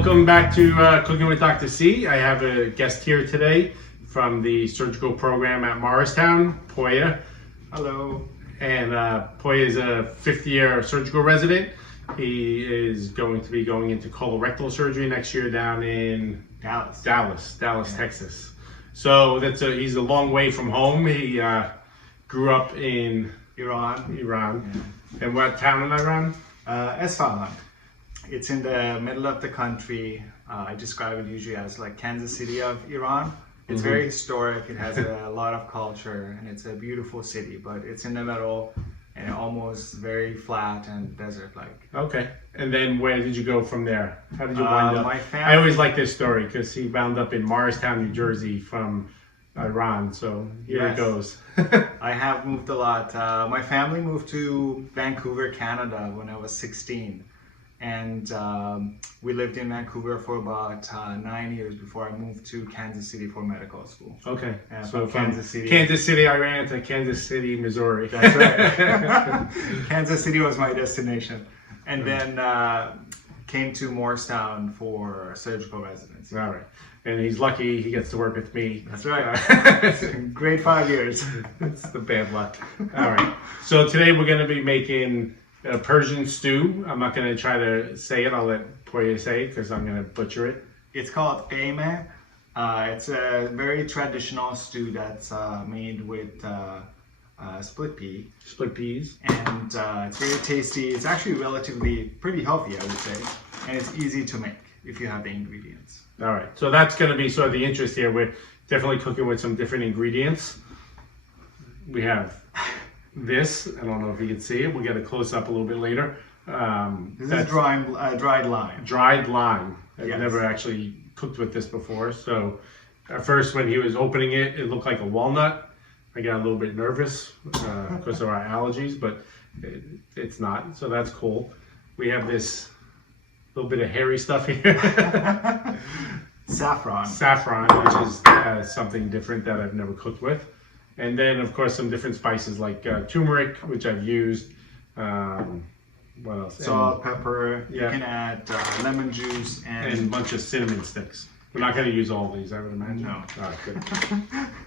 Welcome back to Cooking with Dr. C. I have a guest here today from the surgical program at Morristown, Poya. Hello. And Poya is a 50-year surgical resident. He is going to be going into colorectal surgery next year down in Dallas, Texas. So he's a long way from home. He grew up in Iran. Yeah. And what town in Iran? Isfahan. It's in the middle of the country. I describe it usually as like Kansas City of Iran. It's very historic. It has a lot of culture, and it's a beautiful city. But it's in the middle, and almost very flat and desert-like. Okay. And then where did you go from there? How did you wind up? My family, I always like this story because he wound up in Morristown, New Jersey from Iran. So here it goes. I have moved a lot. My family moved to Vancouver, Canada when I was 16. And we lived in Vancouver for about 9 years before I moved to Kansas City for medical school. Okay. So from Kansas City, Iran to Kansas City, Missouri. That's right. Kansas City was my destination. And then came to Morristown for surgical residency. All right. And he's lucky he gets to work with me. That's right. Great 5 years. It's the bad luck. All right. So today we're going to be making a Persian stew. I'm not going to try to say it. I'll let Poya say it because I'm going to butcher it. It's called Gheime. It's a very traditional stew that's made with split pea. Split peas. And it's very tasty. It's actually relatively pretty healthy, I would say. And it's easy to make if you have the ingredients. All right. So that's going to be sort of the interest here. We're definitely cooking with some different ingredients. We have this. I don't know if you can see it. We'll get a close up a little bit later. This is dried lime. Dried lime. I've Yes. never actually cooked with this before. So at first when he was opening it, it looked like a walnut. I got a little bit nervous because of our allergies, but it's not. So that's cool. We have this little bit of hairy stuff here. Saffron. Saffron, which is something different that I've never cooked with. And then, of course, some different spices like turmeric, which I've used. What else? Salt, pepper. Yeah. You can add lemon juice And a bunch of cinnamon sticks. We're not going to use all of these, I would imagine. No. All right, good.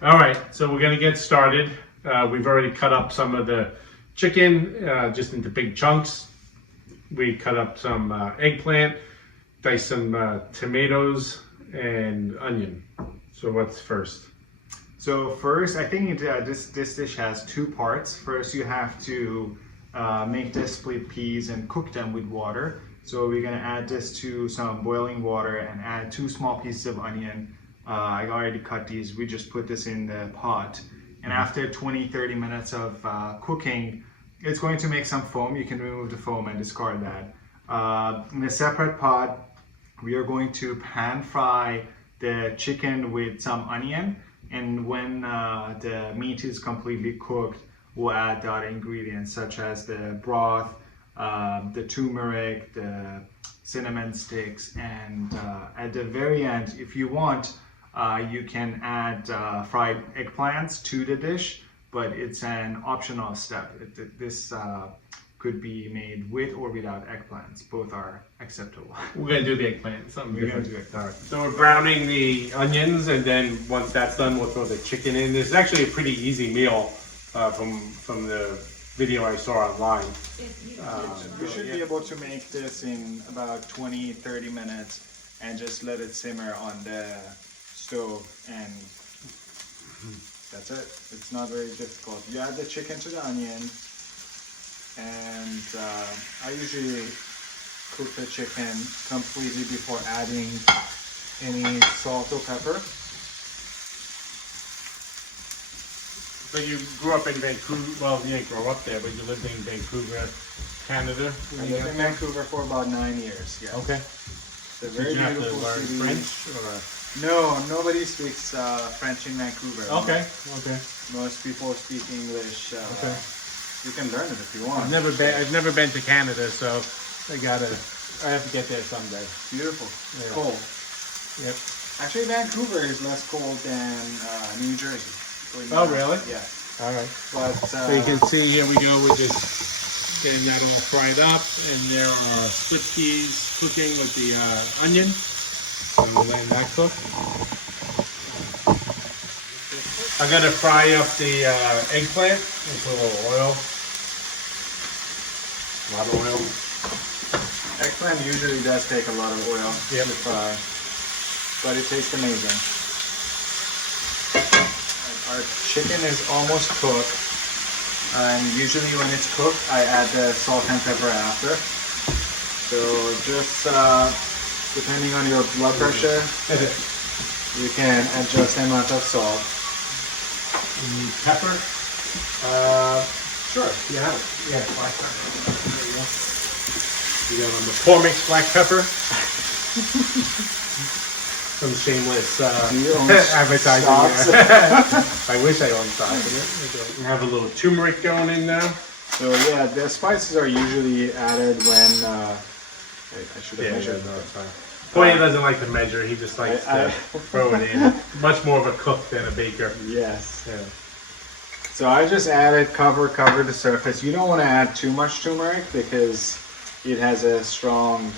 All right, so we're going to get started. We've already cut up some of the chicken just into big chunks. We cut up some eggplant, diced some tomatoes, and onion. So what's first? So first, I think this dish has two parts. First, you have to make the split peas and cook them with water. So we're gonna add this to some boiling water and add 2 small pieces of onion. I already cut these. We just put this in the pot. And after 20-30 minutes of cooking, it's going to make some foam. You can remove the foam and discard that. In a separate pot, we are going to pan fry the chicken with some onion. And when the meat is completely cooked, we'll add the other ingredients such as the broth, the turmeric, the cinnamon sticks, and at the very end, if you want, you can add fried eggplants to the dish, but it's an optional step. This could be made with or without eggplants. Both are acceptable. We're going to do the eggplant, something different. Gonna do it. All right. So we're browning the onions, and then once that's done, we'll throw the chicken in. This is actually a pretty easy meal from the video I saw online. You should be able to make this in about 20-30 minutes and just let it simmer on the stove, and that's it. It's not very difficult. You add the chicken to the onion, and I usually cook the chicken completely before adding any salt or pepper. So you grew up in Vancouver, well, you didn't grow up there, but you lived in Vancouver, Canada? I lived in Vancouver for about 9 years, yes. Okay. It's a very Did you have to beautiful learn city. French? Or? No, nobody speaks French in Vancouver. Okay. Most people speak English. Okay. You can learn it if you want. I've never been to Canada, so I have to get there someday. Beautiful. Yeah. Cold. Yep. Actually, Vancouver is less cold than New Jersey. Oh, really? Yeah. All right. But So you can see here we go with this Getting that all fried up, and there are split peas cooking with the onion. So we'll let that cook. I'm gonna fry up the eggplant with a little oil. A lot of oil. Eggplant usually does take a lot of oil to fry, but it tastes amazing. Our chicken is almost cooked, and usually when it's cooked, I add the salt and pepper after. So just depending on your blood pressure, you can adjust the amount of salt. Pepper? Sure, you have it. Yeah, black pepper. There you go. You got on the McCormick's black pepper. Some shameless advertising. I wish I owned stock in it. We have a little turmeric going in now. So yeah, the spices are usually added when I should have measured. No, it's fine. Poya doesn't like to measure. He just likes to throw it in. Much more of a cook than a baker. Yes. Yeah. So I just added cover the surface. You don't want to add too much turmeric because it has a strong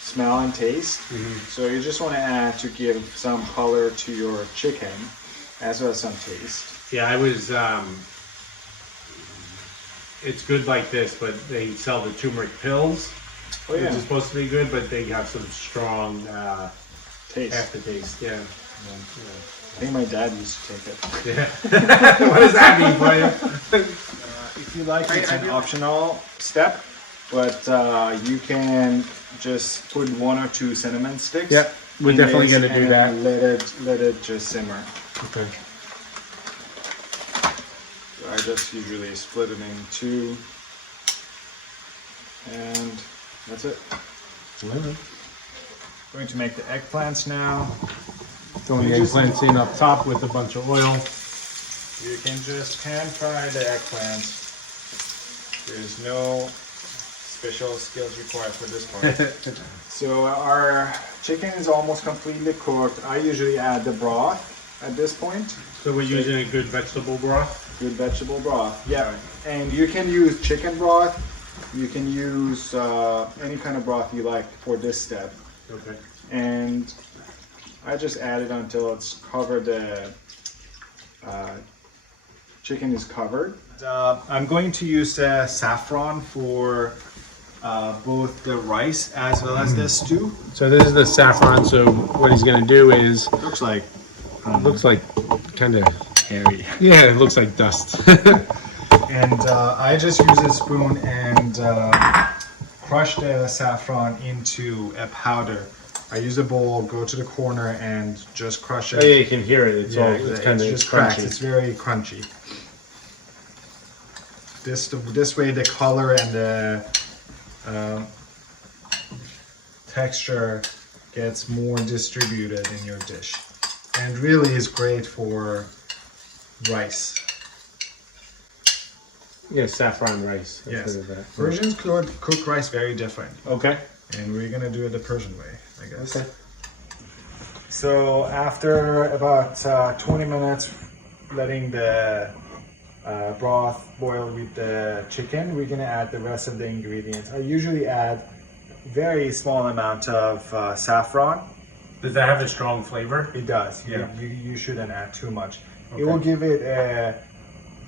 smell and taste. So you just want to add to give some color to your chicken as well as some taste. Yeah, I was. It's good like this, but they sell the turmeric pills, which is supposed to be good, but they have some strong taste aftertaste. Yeah. I think my dad used to take it. Yeah. What does that mean for you? If you like, it's an optional step, but you can just put 1 or 2 cinnamon sticks. Yeah, we're definitely going to do that. Let it just simmer. Okay. So I just usually split it in 2, and that's it. Going to make the eggplants now. Throwing the eggplants in up top with a bunch of oil. You can just pan fry the eggplants. There's no special skills required for this part. So our chicken is almost completely cooked. I usually add the broth at this point. So we're using a good vegetable broth? Good vegetable broth, yeah. And you can use chicken broth. You can use any kind of broth you like for this step. Okay. And I just add it until it's covered. The chicken is covered. I'm going to use the saffron for both the rice as well as the stew. So this is the saffron. So what he's going to do is Looks like kind of hairy. Yeah, it looks like dust. And I just use a spoon and crush the saffron into a powder. I use a bowl, go to the corner, and just crush it. Oh yeah, you can hear it. It's kind of just crunchy. cracks. It's very crunchy. This way, the color and the texture gets more distributed in your dish, and really is great for rice. Yeah, saffron rice. Yes, Persians cook rice very different. Okay. And we're gonna do it the Persian way, I guess. Okay. So after about 20 minutes, letting the broth boil with the chicken, we're gonna add the rest of the ingredients. I usually add very small amount of saffron. Does that have a strong flavor? It does. Yeah. You shouldn't add too much. Okay. It will give it a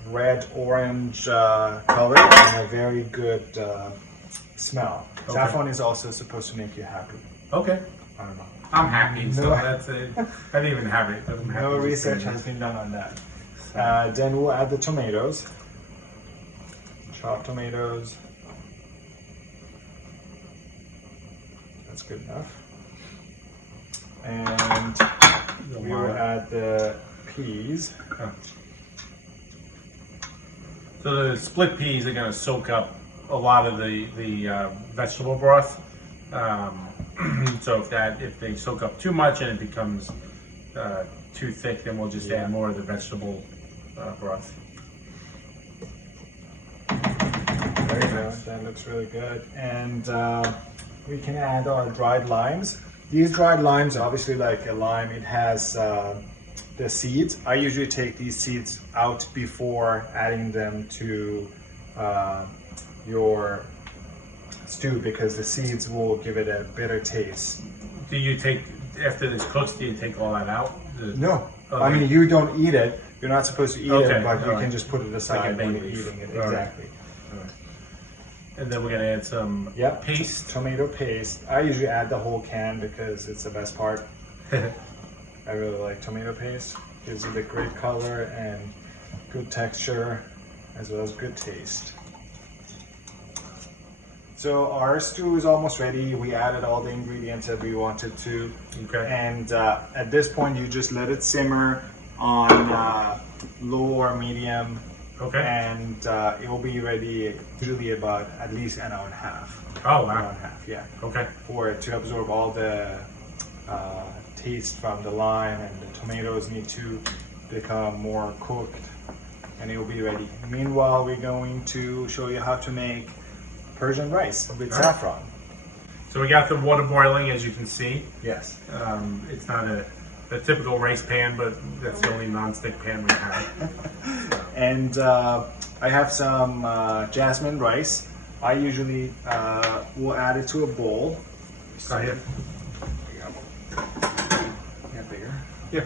red-orange color and a very good smell. Okay. Saffron is also supposed to make you happy. Okay. I don't know. I'm happy. So No. that's it. I didn't even have it. I'm happy No to research say has this. been done on that. Then we'll add the tomatoes. Chopped tomatoes. That's good enough. And we will add the peas. Oh. So the split peas are going to soak up a lot of the vegetable broth. So if they soak up too much and it becomes too thick, then we'll just add more of the vegetable broth. There you go. That looks really good. And we can add our dried limes. These dried limes, obviously, like a lime, it has the seeds. I usually take these seeds out before adding them to your stew because the seeds will give it a bitter taste. Do you take, after this cooks, do you take all that out? No, Okay. I mean you don't eat it. You're not supposed to eat Okay, it, but you alright. can just put it aside bay when you're leaf. eating it. Alright. Exactly. And then we're gonna add some Yep. paste. Tomato paste. I usually add the whole can because it's the best part. I really like tomato paste. Gives it a great color and good texture as well as good taste. So our stew is almost ready. We added all the ingredients that we wanted to. Okay. And at this point you just let it simmer on low or medium. Okay. And it will be ready usually about at least an hour and a half. Oh, An hour wow. and a half, yeah. Okay. For it to absorb all the taste from the lime, and the tomatoes need to become more cooked, and it will be ready. Meanwhile, we're going to show you how to make Persian rice with saffron. So we got the water boiling, as you can see. Yes. It's not a typical rice pan, but that's the only non-stick pan we have. And I have some jasmine rice. I usually will add it to a bowl. Go ahead. Yeah, bigger. Yeah.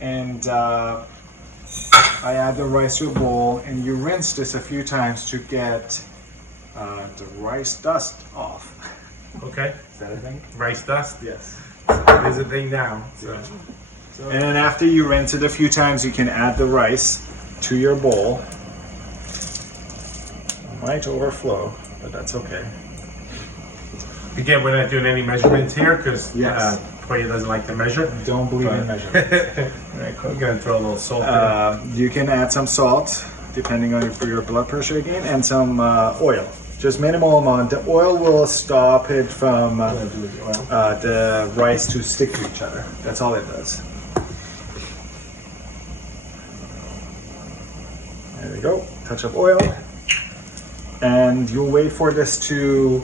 And I add the rice to a bowl, and you rinse this a few times to get the rice dust off. Okay. Is that a thing? Rice dust. Yes. It is a thing now. So. And then after you rinse it a few times, you can add the rice to your bowl. It might overflow, but that's okay. Again, we're not doing any measurements here because Yes. Poya doesn't like to measure. Don't believe in measurement. Alright, I'm gonna throw a little salt in. You can add some salt, depending on your blood pressure again, and some oil. Just minimal amount. The oil will stop it from the rice to stick to each other. That's all it does. There we go. Touch of oil, and you'll wait for this to,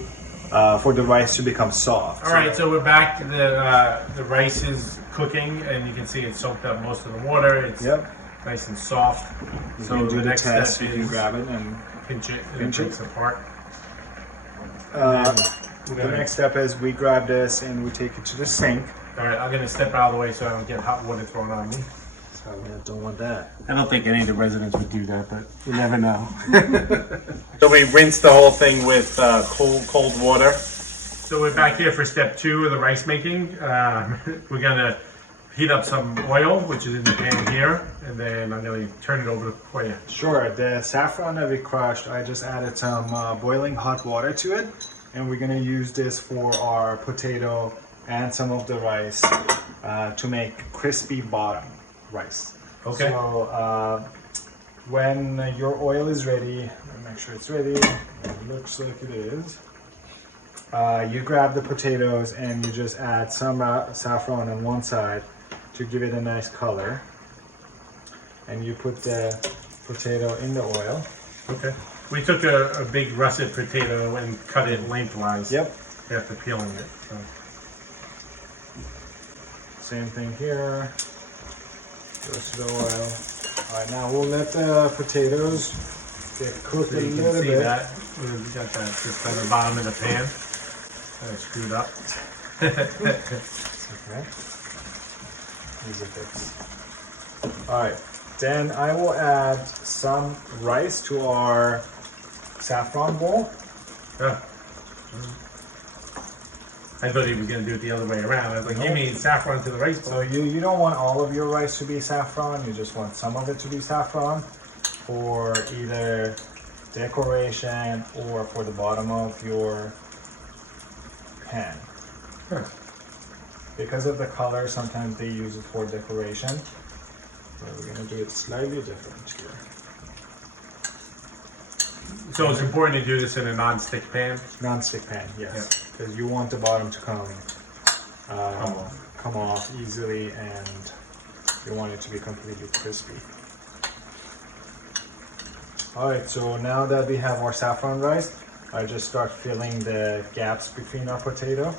for the rice to become soft. All right, so we're back. The rice is cooking, and you can see it soaked up most of the water. It's nice and soft. You So can do the next test. step You can is grab it and pinch it, and pinch it it. breaks apart. The next step is we grab this and we take it to the sink. All right, I'm gonna step out of the way so I don't get hot water thrown on me. So I don't want that. I don't think any of the residents would do that, but you never know. So we rinse the whole thing with cold water. So we're back here for step 2 of the rice making. We're gonna heat up some oil, which is in the pan here, and then I'm gonna turn it over to Poya. Sure, the saffron that we crushed, I just added some boiling hot water to it, and we're gonna use this for our potato and some of the rice to make crispy bottom rice. Okay. So when your oil is ready, make sure it's ready. It looks like it is. You grab the potatoes and you just add some saffron on one side to give it a nice color. And you put the potato in the oil. Okay. We took a big russet potato and cut it lengthwise. Yep. After peeling it. So. Same thing here. Goes to the oil. Alright, now we'll let the potatoes get cooked So a you can little see bit. that. We've got that just on the bottom of the pan. Kind of screwed up. Okay. Easy fix. Alright, then I will add some rice to our saffron bowl. Yeah. I thought he was going to do it the other way around. I was like, Nope. you mean saffron to the rice bowl? So you don't want all of your rice to be saffron, you just want some of it to be saffron for either decoration or for the bottom of your pan. Huh. Because of the color, sometimes they use it for decoration. So we're going to do it slightly different here. So it's important to do this in a non-stick pan. Non-stick pan, yes. Because you want the bottom to come off easily, and you want it to be completely crispy. Alright, so now that we have our saffron rice, I just start filling the gaps between our potato.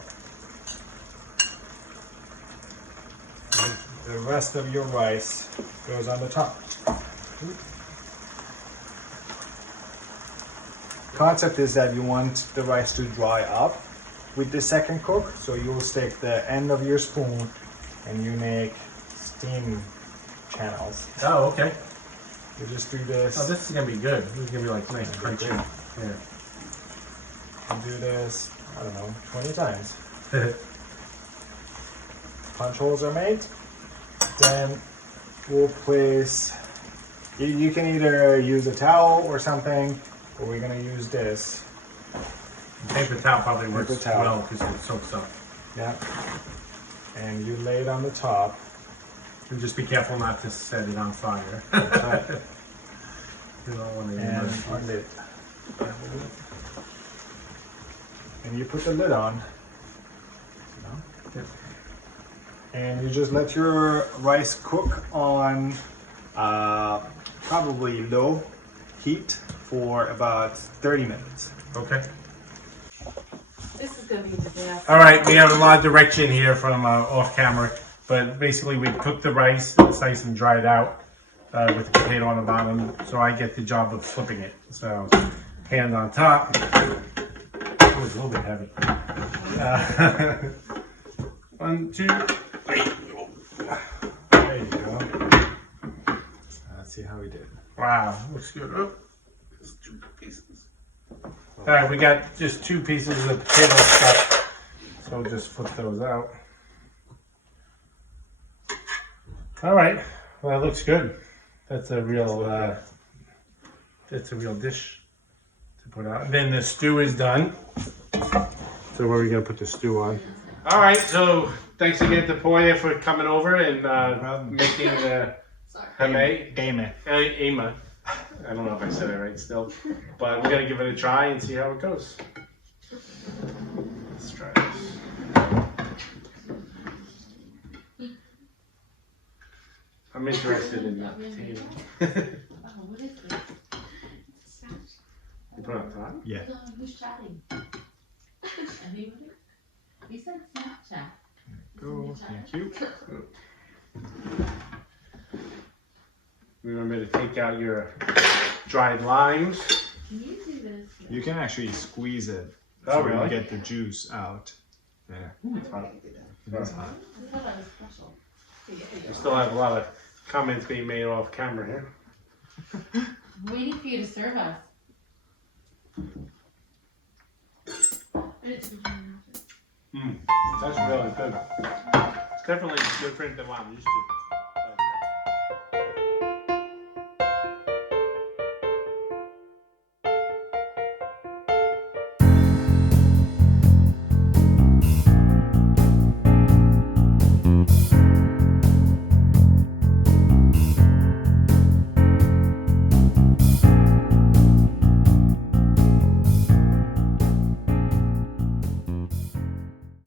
The rest of your rice goes on the top. concept is that you want the rice to dry up with the second cook. So you will stick the end of your spoon and you make steam channels. Oh, okay. You just do this. Oh, this is gonna be good. This is gonna be like nice crunchy. Yeah. You do this, I don't know, 20 times. Punch holes are made. Then we'll place, you can either use a towel or something, but we're gonna use this. I think the towel probably works towel. well because it soaks up. Yeah. And you lay it on the top. And just be careful not to set it on fire. Right. You don't want to And on lid. And you put the lid on. Yep. And you just let your rice cook on probably low heat for about 30 minutes. Okay. This is gonna be the best. All right, we have a lot of direction here from off camera, but basically we cook the rice, it's nice and dried out with the potato on the bottom, so I get the job of flipping it. So, hand on top. Oh, it's a little bit heavy. 1, 2, 3. There you go. Let's see how we did. Wow, looks good. Oh, there's 2 pieces. All right, we got just 2 pieces of potato stuff, so we'll just flip those out. All right, well, that looks good. That's a real dish to put out. And then the stew is done. So where are we gonna put the stew on? All right, so thanks again to Poya for coming over and making the Gheime. Gheime. I don't know if I said it right still, but we're gonna give it a try and see how it goes. Let's try this. I'm interested in that potato. What is this? You put it on top? Yeah. No, who's chatting? Anybody? You said Snapchat. Go. Thank you. Remember to take out your dried limes. Can you do this? You can actually squeeze it Oh, so really? you get the juice out. There. Ooh, it's hot. It is hot. I thought I was special. We still have a lot of comments being made off camera here. I'm waiting for you to serve us. That's really good. It's definitely different than what I'm used to.